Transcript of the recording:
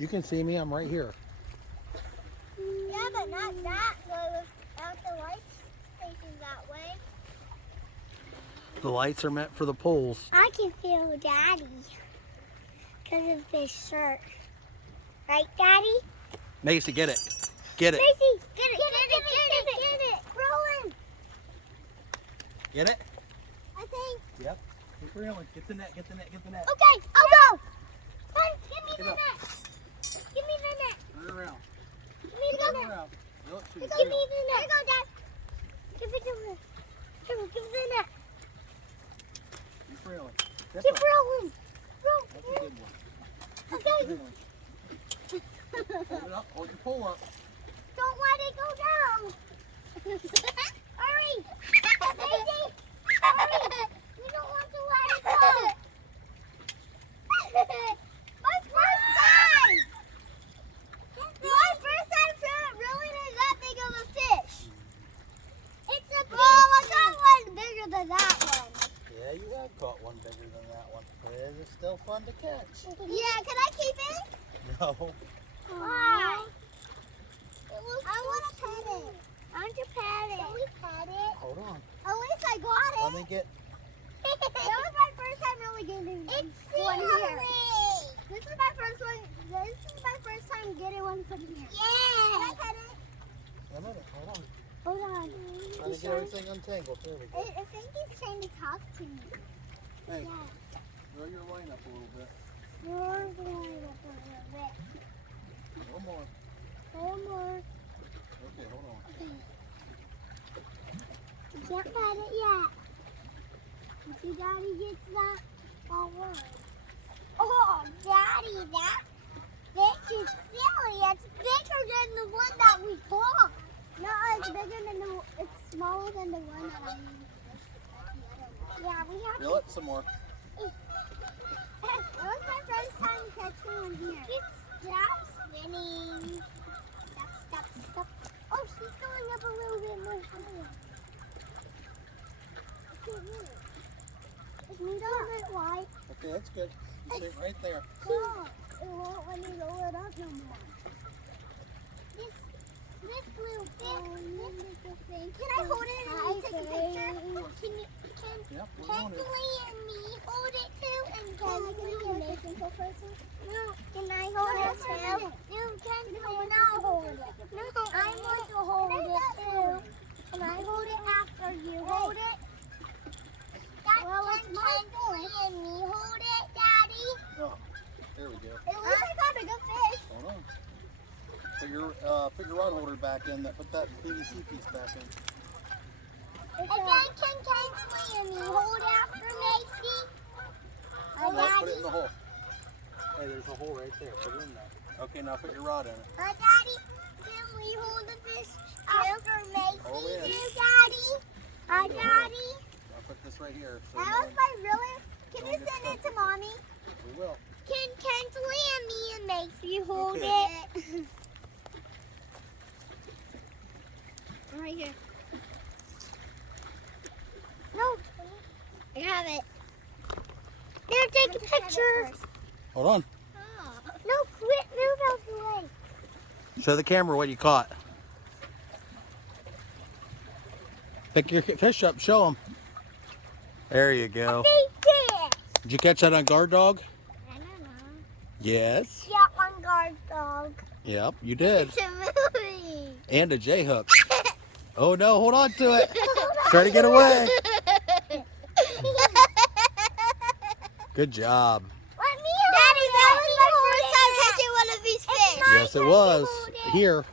You can see me. I'm right here. Yeah, but not that way without the lights facing that way. The lights are meant for the poles. I can feel Daddy because of this shirt. Right, Daddy? Macy, get it. Get it. Macy, get it. Rolling. Get it? I think. Yep. Keep reeling. Get the net. Get the net. Get the net. Okay, I'll go. Come, give me Get the up. net. Give me the net. Turn around. Give me the Turn net. around. Reel it to Give you. me the net. Here you go, Dad. Give it to me. Give the net. Keep reeling. Step Keep up. rolling. Roll. That's a good one. Okay. Keep reeling. Hold it up. Hold your pole up. Don't let it go down. Hurry. Daisy. Hurry. You don't want to let it go. My first time. My first time reeling is that big of a fish. It's a big. Oh, I got one bigger than that one. Yeah, you have caught one bigger than that one. But it is still fun to catch. Yeah, can I keep it? No. Why? I want to pet it. I want to pet it. Can we pet it? Hold on. At least I got it. Let me get. That was my first time really getting one here. This is my first one. This is my first time getting one from here. Yeah. Can I pet it? A minute. Hold on. Hold on. Trying to get everything untangled. There we go. I think he's trying to talk to me. Hey, Yeah. throw your line up a little bit. You're going up a little bit. A little more. One more. Okay, hold on. You can't pet it yet. Until Daddy gets that forward. Oh, Daddy, that fish is silly. It's bigger than the one that we caught. No, it's bigger than the. It's smaller than the one that I used. Yeah, we have Reel it some more. That was my first time catching one here. Stop spinning. Stop. Oh, she's going up a little bit more higher. It's a little bit wide. Okay, that's good. You stay right there. No, it won't let me roll it up no more. This blue thing. Can I hold it and take a picture? Yep, we're Can on it. Lee and me hold it too? And can Lee and me No, can I hold it too? No, can Lee not hold it? No, I want to hold it too. Can I hold it after you hold it? Can Lee and me hold it, Daddy? Oh, there we go. At least I got a good fish. Hold on. Put your rod holder back in. Put that PVC piece back in. And then can Lee and me hold after Macy? No, Daddy? put it in the hole. Hey, there's a hole right there. Put it in there. Okay, now put your rod in it. Daddy, can we hold the fish after Hold Macy? it in. Daddy? Daddy? I'll put this right here. So That no was my really. Can don't you get send it stuck. to Mommy? we will. Can Lee and me and Macy hold Okay. it? Right here. No. I have it. There, take a picture. Hold on. No, quit. Move out the way. Show the camera what you caught. Pick your fish up. Show them. There you go. Big fish. Did you catch that on guard dog? I don't know. Yes. Yeah, on guard dog. Yep, you did. It's a movie. And a J hook. Oh no, hold on to it. Try to get away. Good job. Daddy, that was my first time catching one of these fish. Yes, it was. Here.